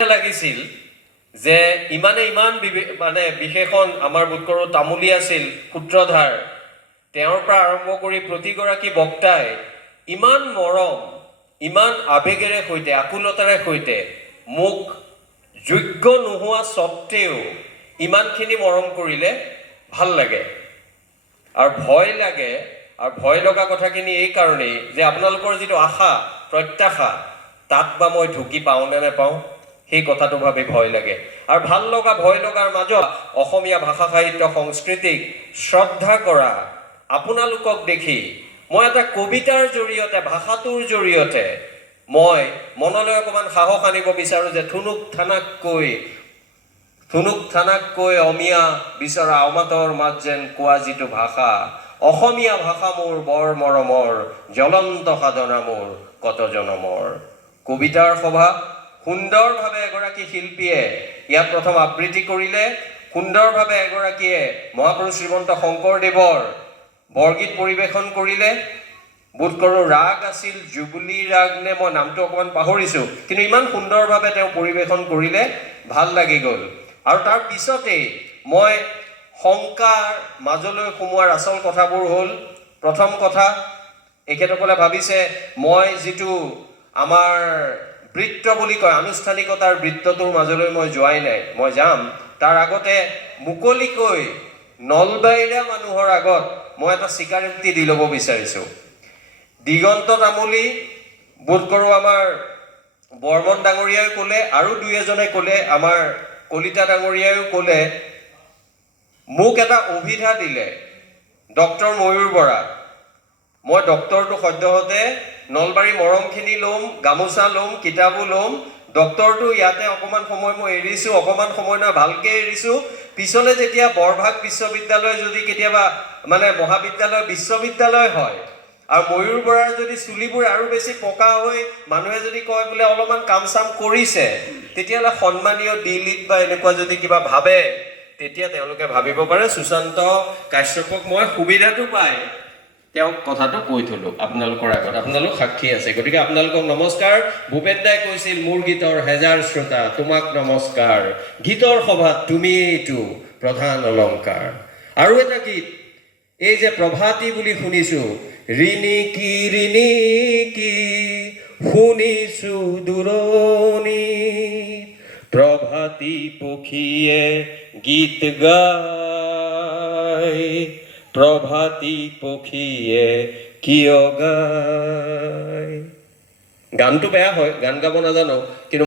লাগিছিল যে ইমান মানে বিশেষণ আমাৰ বোধকৰো তামুলী আছিল সূত্ৰধাৰ তেওঁৰ পৰা আৰম্ভ কৰি প্ৰতিগৰাকী বক্তাই ইমান মৰম ইমান আবেগেৰে সৈতে আকুলতাৰে সৈতে মোক যোগ্য নোহোৱা স্বত্তেও ইমানখিনি মৰম কৰিলে ভাল লাগে আৰু ভয় লাগে আৰু ভয় লগা কথাখিনি এই কাৰণেই যে আপোনালোকৰ যিটো আশা প্ৰত্যাশা তাত বা মই ঢুকি পাওঁনে নেপাওঁ সেই কথাটো ভাবি ভয় লাগে আৰু ভাল লগা ভয় লগাৰ মাজত অসমীয়া ভাষা সাহিত্য সংস্কৃতিক শ্ৰদ্ধা কৰা আপোনালোকক দেখি মই এটা কবিতাৰ জৰিয়তে ভাষাটোৰ জৰিয়তে মই মনলৈ অকমান সাহস আনিব বিচাৰোঁ যে থুনুক থানাককৈ অমিয়া বিচৰা অমাতৰ মাত যেন কোৱা যিটো ভাষা অসমীয়া ভাষা মোৰ বৰ মৰমৰ জ্বলন্ত সাধনা মোৰ কত জনমৰ কবিতাৰ সভা সুন্দৰভাৱে এগৰাকী শিল্পীয়ে ইয়াত প্ৰথম আবৃত্তি কৰিলে সুন্দৰভাৱে এগৰাকীয়ে মহাপুৰুষ শ্ৰীমন্ত শংকৰদেৱৰ বৰগীত পৰিৱেশন কৰিলে বোধ কৰোঁ ৰাগ আছিল জুবুলি ৰাগ নে মই নামটো অকণমান পাহৰিছোঁ কিন্তু ইমান সুন্দৰভাৱে তেওঁ পৰিৱেশন কৰিলে ভাল লাগি গ'ল আৰু তাৰ পিছতেই মই শংকাৰ মাজলৈ সোমোৱাৰ আচল কথাবোৰ হ'ল প্ৰথম কথা এখেতসকলে ভাবিছে মই যিটো আমাৰ বৃত্ত বুলি কয় আনুষ্ঠানিকতাৰ বৃত্তটোৰ মাজলৈ মই যোৱাই নাই মই যাম তাৰ আগতে মুকলিকৈ নলবাৰীয়া মানুহৰ আগত মই এটা স্বীকাৰোক্তি দি ল'ব বিচাৰিছোঁ দিগন্ত তামুলী বোধ কৰোঁ আমাৰ বৰ্মন ডাঙৰীয়াই ক'লে আৰু দুই এজনে ক'লে আমাৰ কলিতা ডাঙৰীয়াইও ক'লে মোক এটা অভিধা দিলে ডক্টৰ ময়ূৰ বৰা মই ডক্টৰটো সদ্যহতে নলবাৰী মৰমখিনি ল'ম গামোচা ল'ম কিতাপো ল'ম ডক্টৰটো ইয়াতে অকণমান সময় মই এৰিছোঁ অকণমান সময় নহয় ভালকৈ এৰিছোঁ পিছলৈ যেতিয়া বৰভাগ বিশ্ববিদ্যালয় যদি কেতিয়াবা মানে মহাবিদ্যালয় বিশ্ববিদ্যালয় হয় আৰু ময়ূৰ বৰাৰ যদি চুলিবোৰ আৰু বেছি পকা হৈ মানুহে যদি কয় বোলে অলপমান কাম চাম কৰিছে তেতিয়াহ'লে সন্মানীয় দিল্লীত বা এনেকুৱা যদি কিবা ভাবে তেতিয়া তেওঁলোকে ভাবিব পাৰে সুশান্ত কাশ্যপক মই সুবিধাটো পাই তেওঁক কথাটো কৈ থলোঁ আপোনালোকৰ আগত আপোনালোক সাক্ষী আছে গতিকে আপোনালোকক নমস্কাৰ ভূপেন দাই কৈছিল মোৰ গীতৰ হেজাৰ শ্ৰোতা তোমাক নমস্কাৰ গীতৰ সভাত তুমিয়েইটো প্ৰধান অলংকাৰ আৰু এটা গীত এই যে প্ৰভাতী বুলি শুনিছোঁ ঋণী কি শুনিছোঁ দূৰণি প্ৰভাতী পক্ষীয়ে গীত গায় প্ৰভাতী পক্ষীয়ে কিয় গায় গানটো বেয়া হয় গান গাব নাজানো কিন্তু